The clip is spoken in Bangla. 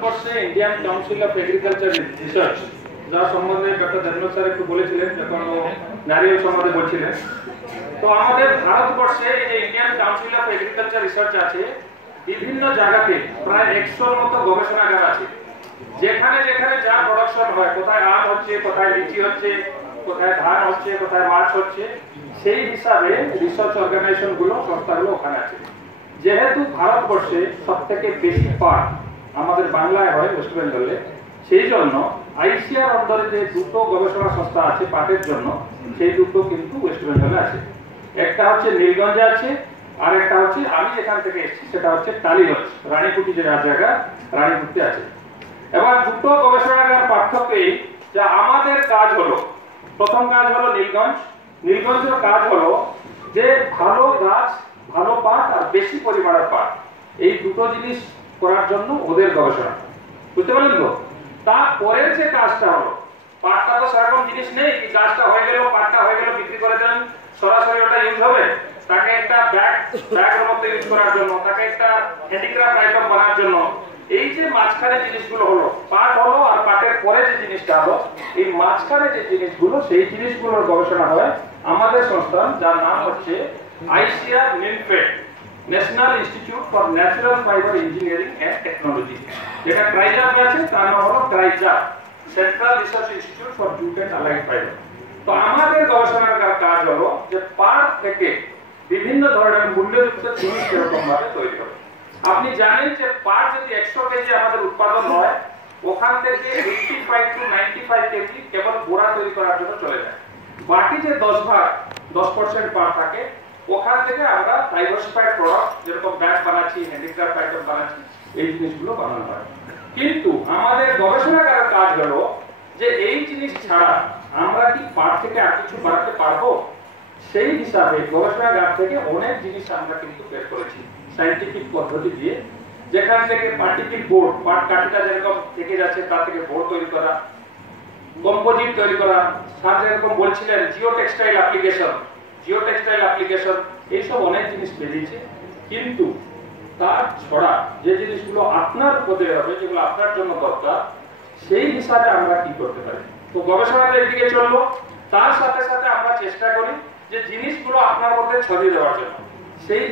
ভারতবর্ষে Indian council of agriculture research যার সম্বন্ধে ডক্টর দেবনাথ স্যার একটু বলেছিলেন যখন নারিয়েল সম্বন্ধে বলছিলেন, তো আমাদের ভারতবর্ষে এই যে Indian council of agriculture research আছে, বিভিন্ন জায়গাতে প্রায় 100-র মতো গবেষণাগার আছে, যেখানে যেখানে যা প্রোডাকশন হয়, কোথায় আম হচ্ছে, কোথায় লিচি হচ্ছে, কোথায় ধান হচ্ছে, কোথায় মাছ হচ্ছে, সেই হিসাবে রিসার্চ অর্গানাইজেশন গুলো, সংস্থাগুলো ওখানে আছে। যেহেতু ভারতবর্ষে সব থেকে বেশি পাট আমাদের বাংলায় হয়, ওয়েস্ট বেঙ্গলে, সেই জন্য আইসিআর অন্দরে যে দুটো গবেষণা সংস্থা আছে পাটের জন্য, সেই দুটো কিন্তু ওয়েস্ট বেঙ্গলে আছে। একটা হচ্ছে নীলগঞ্জে আছে, আর একটা হচ্ছে আমি যেখান থেকে এসেছি সেটা হচ্ছে টালিগঞ্জ, রানীকুটি যে জায়গা, রানীকুটিতে আছে। এবার দুটো গবেষণাগার পার্থক্য এই যে আমাদের কাজ হলো, প্রথম কাজ হলো নীলগঞ্জের কাজ হলো যে ভালো গাছ, ভালো পাট আর বেশি পরিমাণের পাট, এই দুটো জিনিস করার জন্য ওদের গবেষণা, বুঝতে পারলেন তো? তারপরের যে কাজটা হলো, পাটটা তো সেরকম জিনিস নেই কি গাছটা হয়ে গেল, পাটটা হয়ে গেল, বিক্রি করে দেন, সরাসরি ওটা ইউজ হবে। তাকে একটা ব্যাগের মতো ইউজ করার জন্য, তাকে একটা হ্যান্ডিক্রাফট আইটেম বানানোর জন্য, এই যে মাঝখানে জিনিসগুলো হলো, পাট হলো আর পাটের পরে যে জিনিসটা হলো, এই মাঝখানে যে জিনিসগুলো, সেই জিনিসগুলোর গবেষণা হয় আমাদের সংস্থা, যার নাম হচ্ছে ICAR NINFET, national institute for natural fibre engineering and technology, যেটা ট্রাইজাপে আছে, তার নাম হলো CRIJAF, central research institute for jute and allied fibre. তো আমাদের গবেষণার কাজ হলো যে পাট থেকে বিভিন্ন ধরনের মূল্যযুক্ত জিনিস এরকম ভাবে তৈরি হবে। আপনি জানেন যে পাট যদি 100 কেজি আমাদের উৎপাদন হয়, ওখান থেকে 85 to 95 কেজি কেবল বোরা তৈরি করার জন্য চলে যায়। বাকি যে 10% পাট থাকে, ওখান থেকে আমরা ডাইভার্সিফাইড প্রোডাক্ট যেরকম ব্যাগ বানাচ্ছি, হ্যান্ডিক্রাফট আইটেম বানাচ্ছি, এই জিনিসগুলো বানানো হয়। কিন্তু আমাদের গবেষণাগারের কাজ হলো যে এই জিনিস ছাড়া আমরা কি পাট থেকে আর কিছু বানাতে পারবো, সেই হিসাবে গবেষণাগার থেকে অনেক জিনিস আমরা কিন্তু বের করেছি সায়েন্টিফিক পদ্ধতি দিয়ে, যেখান থেকে পার্টিকেল বোর্ড, পাট কাঠিটা যেরকম থেকে যাচ্ছে তার থেকে বোর্ড তৈরি করা, কম্পোজিট তৈরি করা, স্যার যেরকম বলছিলেন জিও টেক্সটাইল অ্যাপ্লিকেশন, এইসব অনেক জিনিস বেরিয়েছে। কিন্তু তার ছড়া যে জিনিসগুলো আপনার উপদেয় হবে, যেগুলো আপনার জন্য দরকার, সেই হিসাবে আমরা কি করতে পারি। তো গবেষণাটা এদিকে চললো, তার সাথে সাথে আমরা চেষ্টা করি যে জিনিসগুলো আপনার মধ্যে ছড়িয়ে দেওয়ার জন্য, সেই